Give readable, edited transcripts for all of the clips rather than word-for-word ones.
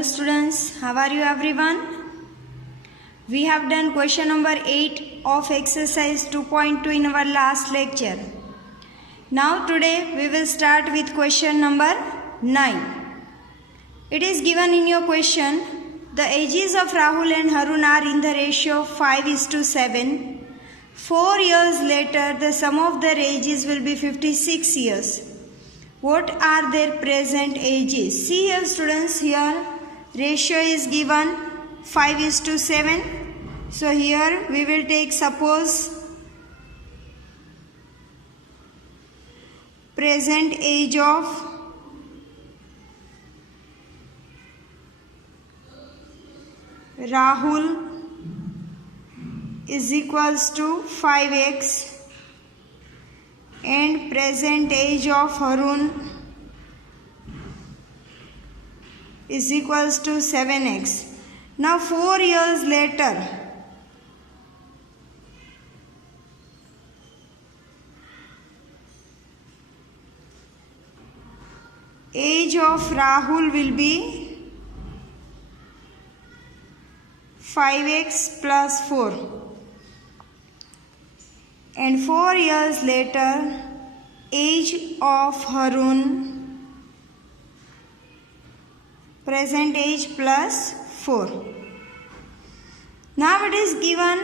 Hello students, how are you everyone? We have done question number 8 of exercise 2.2 in our last lecture. Now today we will start with question number 9. It is given in your question, the ages of Rahul and Harun are in the ratio 5:7. 4 years later, the sum of their ages will be 56 years. What are their present ages? See here students, here ratio is given 5:7. So here we will take, suppose, present age of Rahul is equals to 5x and present age of Harun is equals to 7x. Now 4 years later, age of Rahul will be 5x plus 4. And 4 years later, age of Harun, present age plus 4. Now it is given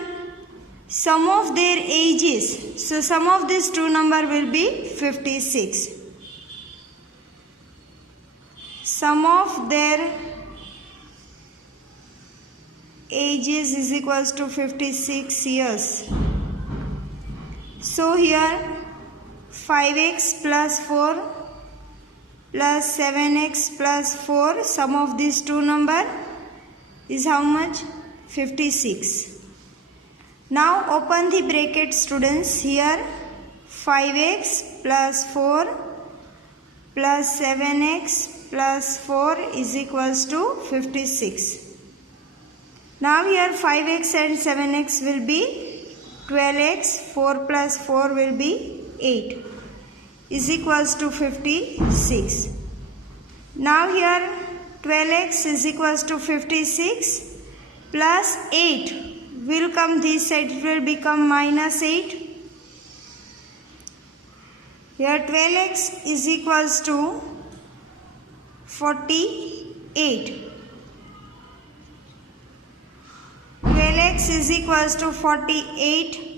sum of their ages. So sum of these two numbers will be 56. Sum of their ages is equals to 56 years. So here 5x plus 4 plus 7x plus 4, sum of these two numbers is how much? 56. Now open the bracket students. Here 5x plus 4 plus 7x plus 4 is equals to 56. Now here 5x and 7x will be 12x, 4 plus 4 will be 8 is equals to 56. Now here 12x is equals to 56 plus 8 will come this side, it will become minus 8. Here 12x is equals to 48. 12x is equals to 48.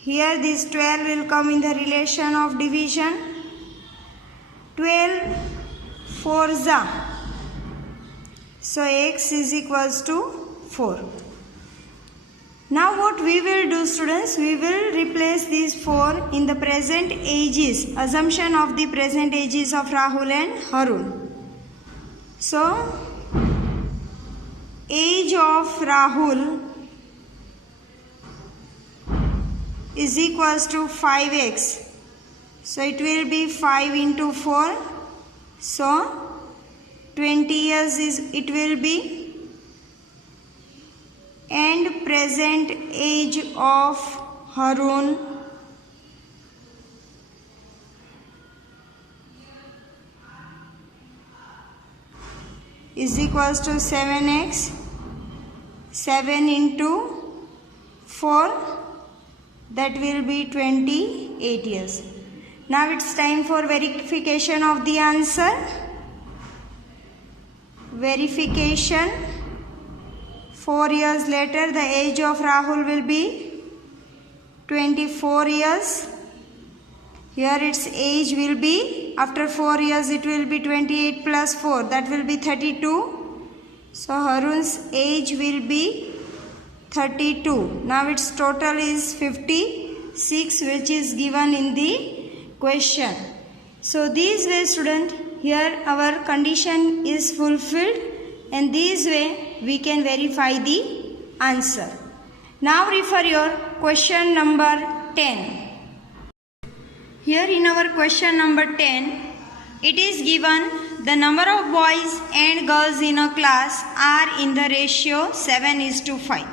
Here this 12 will come in the relation of division. 12 4s. So x is equals to 4. Now what we will do students, we will replace these 4 in the present ages, assumption of the present ages of Rahul and Harun. So age of Rahul is equals to 5x. So it will be 5 into 4. So 20 years it will be. And present age of Harun is equals to 7x. 7 into 4, that will be 28 years. Now it's time for verification of the answer. Verification. 4 years later, the age of Rahul will be 24 years. Here its age will be, after 4 years it will be 28 plus 4, that will be 32. So Harun's age will be 32. Now its total is 56, which is given in the question. So this way student, here our condition is fulfilled, and this way we can verify the answer. Now refer your question number 10. Here in our question number 10, it is given the number of boys and girls in a class are in the ratio 7:5.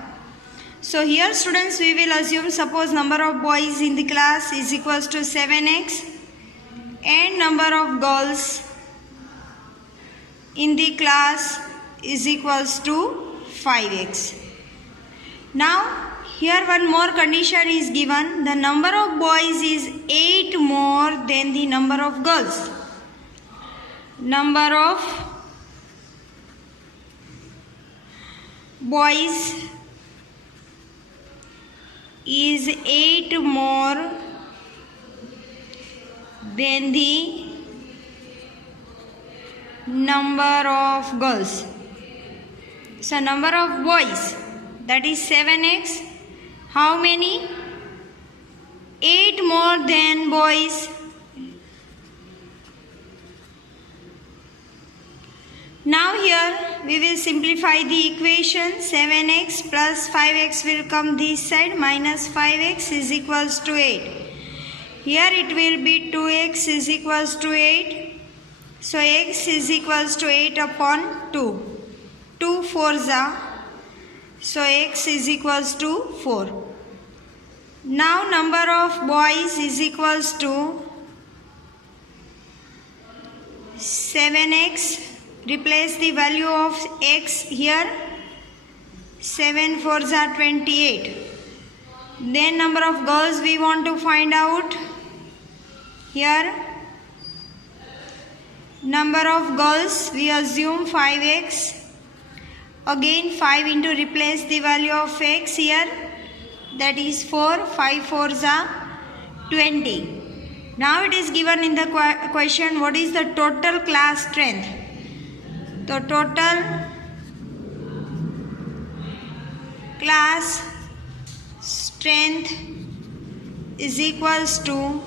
So here students, we will assume, suppose number of boys in the class is equals to 7x and number of girls in the class is equals to 5x. Now here one more condition is given. The number of boys is 8 more than the number of girls. Number of boys is 8 more than the number of girls. So number of boys, that is 7x. How many? 8 more than boys. Now here we will simplify the equation. 7x plus 5x will come this side, minus 5x is equals to 8. Here it will be 2x is equals to 8. So x is equals to 8 upon 2. 2 4s are. So x is equals to 4. Now number of boys is equals to 7x. Replace the value of x here. 7 4s are 28. Then number of girls we want to find out. Here number of girls we assume 5x. Again 5 into replace the value of x here. That is 4. 5 4s are 20. Now it is given in the question what is the total class strength. The total class strength is equals to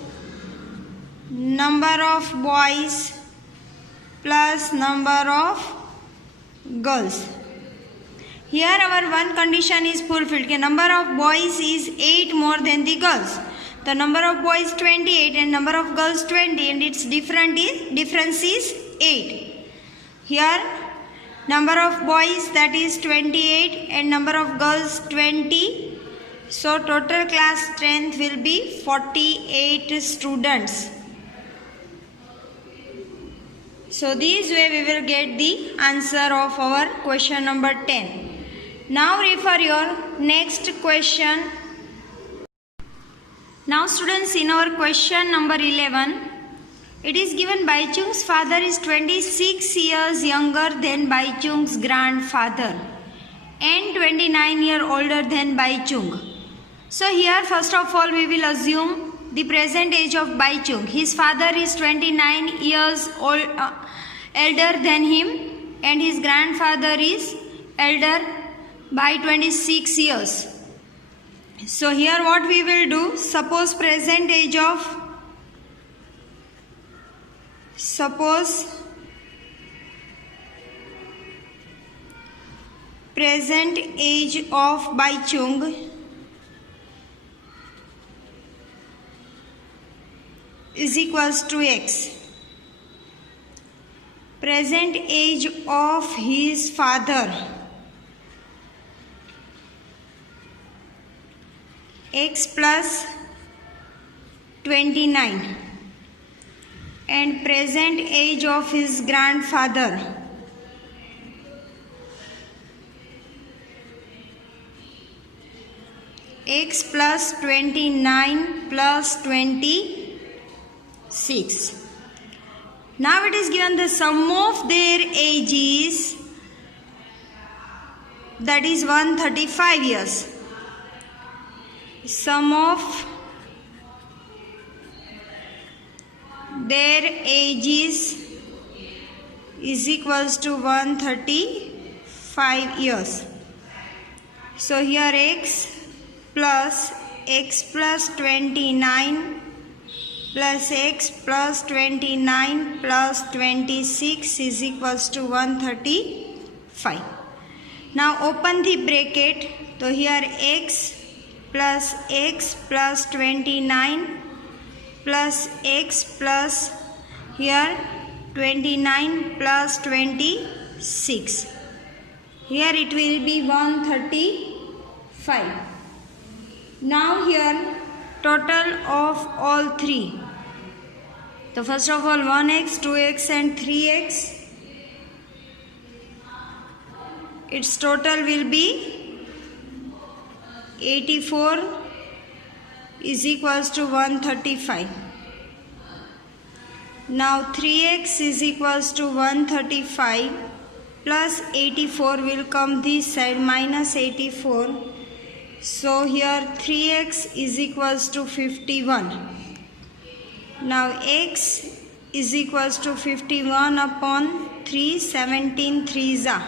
number of boys plus number of girls. Here our one condition is fulfilled. Number of boys is 8 more than the girls. The number of boys 28 and number of girls 20, and its difference is 8. Here number of boys that is 28 and number of girls 20. So total class strength will be 48 students. So this way we will get the answer of our question number 10. Now refer your next question. Now students, in our question number 11, it is given Baichung's father is 26 years younger than Baichung's grandfather and 29 years older than Baichung. So here first of all we will assume the present age of Baichung. His father is 29 years old, elder than him, and his grandfather is elder by 26 years. So here what we will do, suppose present age of Baichung is equals to x. Present age of his father x plus 29, and present age of his grandfather x plus 29 plus 26. Now it is given the sum of their ages, that is 135 years. Sum of their ages is equals to 135 years. So here x plus 29 plus x plus 29 plus 26 is equals to 135. Now open the bracket. So here x plus 29 plus x plus here 29 plus 26. Here it will be 135. Now here total of all three. So first of all 1x, 2x and 3x. its total will be 84 is equals to 135. Now 3x is equals to 135 plus 84 will come this side minus 84. So here 3x is equals to 51. Now x is equals to 51 upon 3, 17 3s are.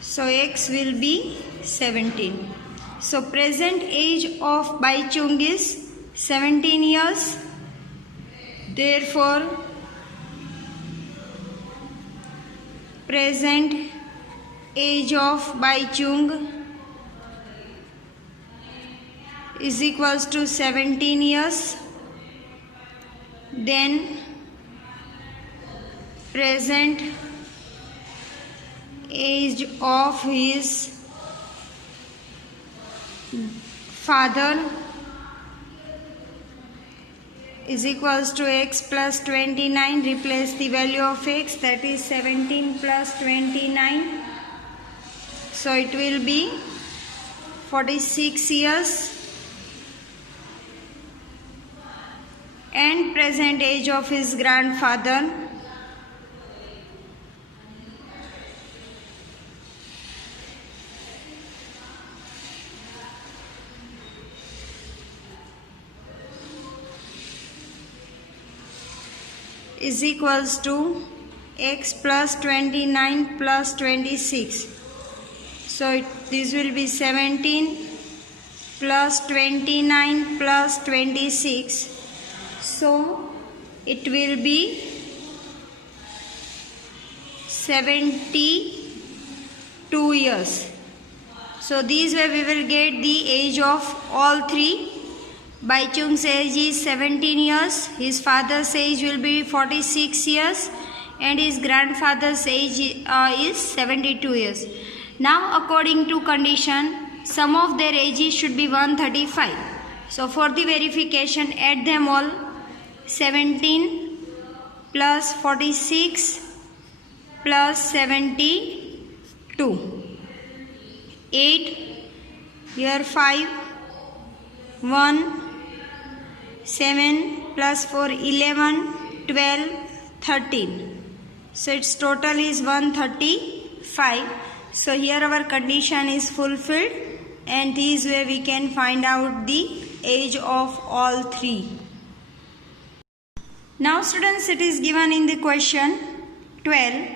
So x will be 17. So present age of Bai Chung is 17 years. Therefore, present age of Bai Chung is equals to 17 years. Then present age of his father is equals to x plus 29. Replace the value of x, that is 17 plus 29. So it will be 46 years. And present age of his grandfather is equals to x plus 29 plus 26. So this will be 17 plus 29 plus 26. So it will be 72 years. So this way we will get the age of all three. Bai Chung's age is 17 years, his father's age will be 46 years and his grandfather's age is 72 years. Now according to condition, sum of their ages should be 135. So for the verification, add them all. 17 plus 46 plus 72. 8, here 5, 1, 7 plus 4, 11, 12, 13. So its total is 135. So here our condition is fulfilled, and this way we can find out the age of all three. Now students, it is given in the question 12.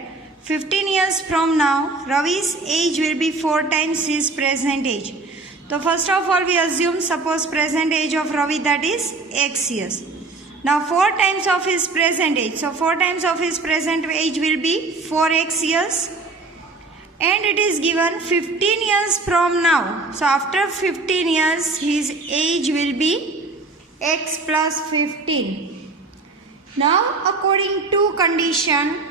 15 years from now, Ravi's age will be 4 times his present age. So first of all, we assume, suppose present age of Ravi, that is x years. Now 4 times of his present age. So 4 times of his present age will be 4x years. And it is given 15 years from now. So after 15 years, his age will be x plus 15. Now according to condition,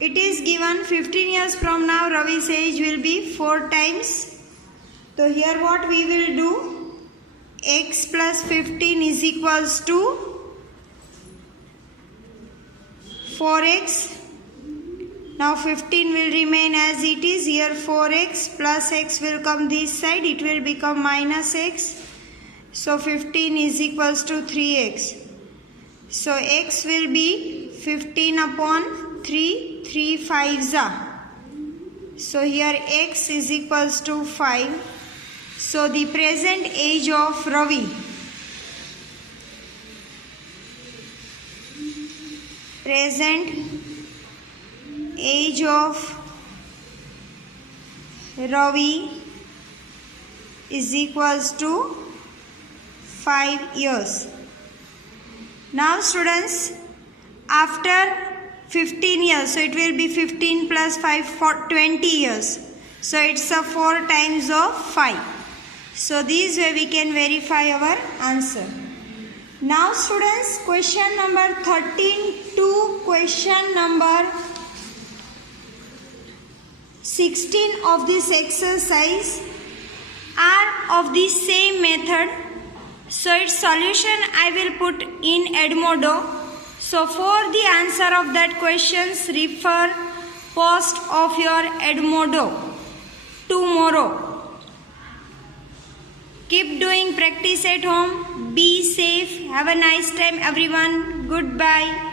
it is given 15 years from now, Ravi's age will be 4 times. So here what we will do, x plus 15 is equals to 4x. Now 15 will remain as it is. Here 4x plus x will come this side. It will become minus x. So 15 is equals to 3x. So x will be 15 upon 3. 3 5s are. So here x is equals to 5. So the present age of Ravi, present age of Ravi is equals to 5 years. Now students, after 15 years, so it will be 15 plus 5 for 20 years. So it's a 4 times of 5. So this way we can verify our answer. Now students, question number 13 to question number 16 of this exercise are of the same method. So its solution I will put in Edmodo. So for the answer of that questions, refer post of your Edmodo tomorrow. Keep doing practice at home. Be safe. Have a nice time everyone. Goodbye.